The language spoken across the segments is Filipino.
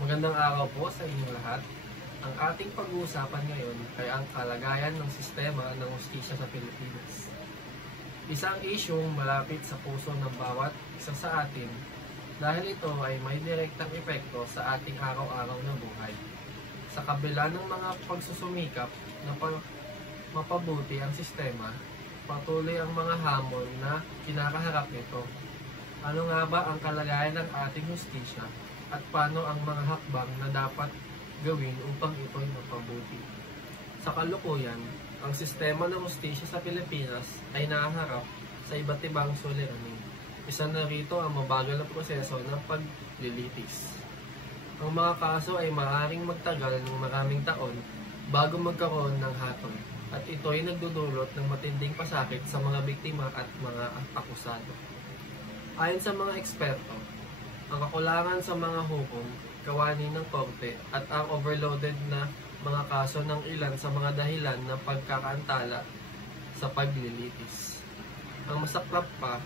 Magandang araw po sa inyong lahat. Ang ating pag-uusapan ngayon ay ang kalagayan ng sistema ng hustisya sa Pilipinas. Isang isyung malapit sa puso ng bawat isa sa atin dahil ito ay may direktang epekto sa ating araw-araw na buhay. Sa kabila ng mga pagsusumikap na mapabuti ang sistema, patuloy ang mga hamon na kinakaharap nito. Ano nga ba ang kalagayan ng ating hustisya at paano ang mga hakbang na dapat gawin upang ito'y mapabuti? Sa kalukuyan, ang sistema ng hustisya sa Pilipinas ay nahaharap sa iba't ibang suliranin. Isa na rito ang mabagal na proseso ng paglilitis. Ang mga kaso ay maaaring magtagal ng maraming taon bago magkaroon ng hatol, at ito ay nagdudulot ng matinding pasakit sa mga biktima at mga akusado. Ayon sa mga eksperto, ang kakulangan sa mga hukom, kawani ng korte at ang overloaded na mga kaso ng ilan sa mga dahilan ng pagkakaantala sa paglilitis. Ang masaklap pa,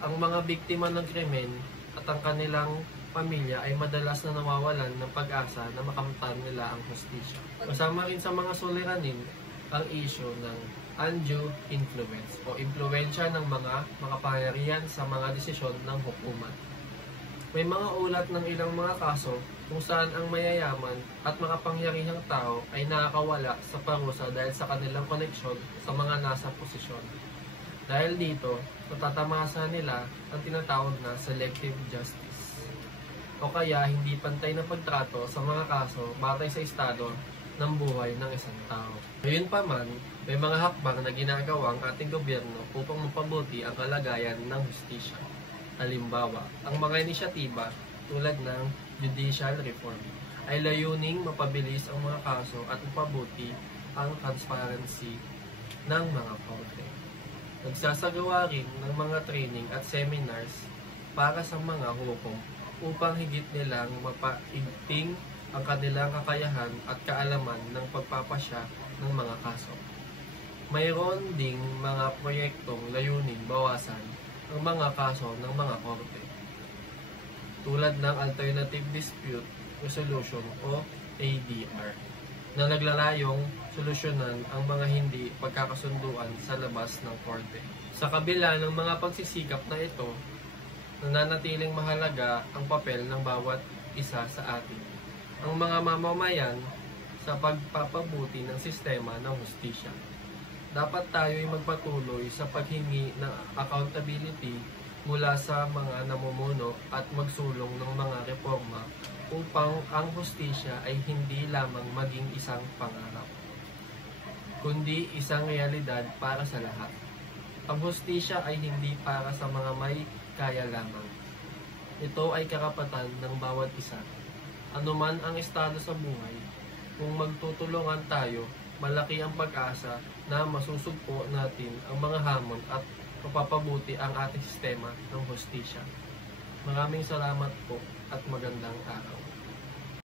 ang mga biktima ng krimen at ang kanilang pamilya ay madalas na nawawalan ng pag-asa na makamtan nila ang hustisya. Kasama rin sa mga suliranin ang issue ng undue influence o impluwensya ng mga makapangyarihan sa mga desisyon ng hukuman. May mga ulat ng ilang mga kaso kung saan ang mayayaman at makapangyarihang tao ay nakakawala sa parusa dahil sa kanilang koneksyon sa mga nasa posisyon. Dahil dito, natatamasa nila ang tinatawag na selective justice, o kaya hindi pantay na pagtrato sa mga kaso batay sa estado ng buhay ng isang tao. Gayunpaman, may mga hakbang na ginagawa ang ating gobyerno upang mapabuti ang kalagayan ng hustisya. Halimbawa, ang mga inisyatiba tulad ng judicial reform ay layuning mapabilis ang mga kaso at mapabuti ang transparency ng mga korte. Nagsasagawa rin ng mga training at seminars para sa mga hukom upang higit nilang mapaigting ang kanilang kakayahan at kaalaman ng pagpapasya ng mga kaso. Mayroon ding mga proyektong layunin bawasan ang mga kaso ng mga korte, tulad ng Alternative Dispute Resolution o ADR, na naglalayong solusyonan ang mga hindi pagkakasunduan sa labas ng korte. Sa kabila ng mga pagsisikap na ito, nananatiling mahalaga ang papel ng bawat isa sa atin, ang mga mamamayan, sa pagpapabuti ng sistema ng hustisya. Dapat tayo ay magpatuloy sa paghingi ng accountability mula sa mga namumuno at magsulong ng mga reforma upang ang hustisya ay hindi lamang maging isang pangarap, kundi isang realidad para sa lahat. Ang hustisya ay hindi para sa mga may kaya lamang. Ito ay karapatan ng bawat isa. Anuman ang estado sa buhay, kung magtutulungan tayo, malaki ang pag-asa na masusugpo natin ang mga hamon at mapapabuti ang ating sistema ng hustisya. Maraming salamat po at magandang araw.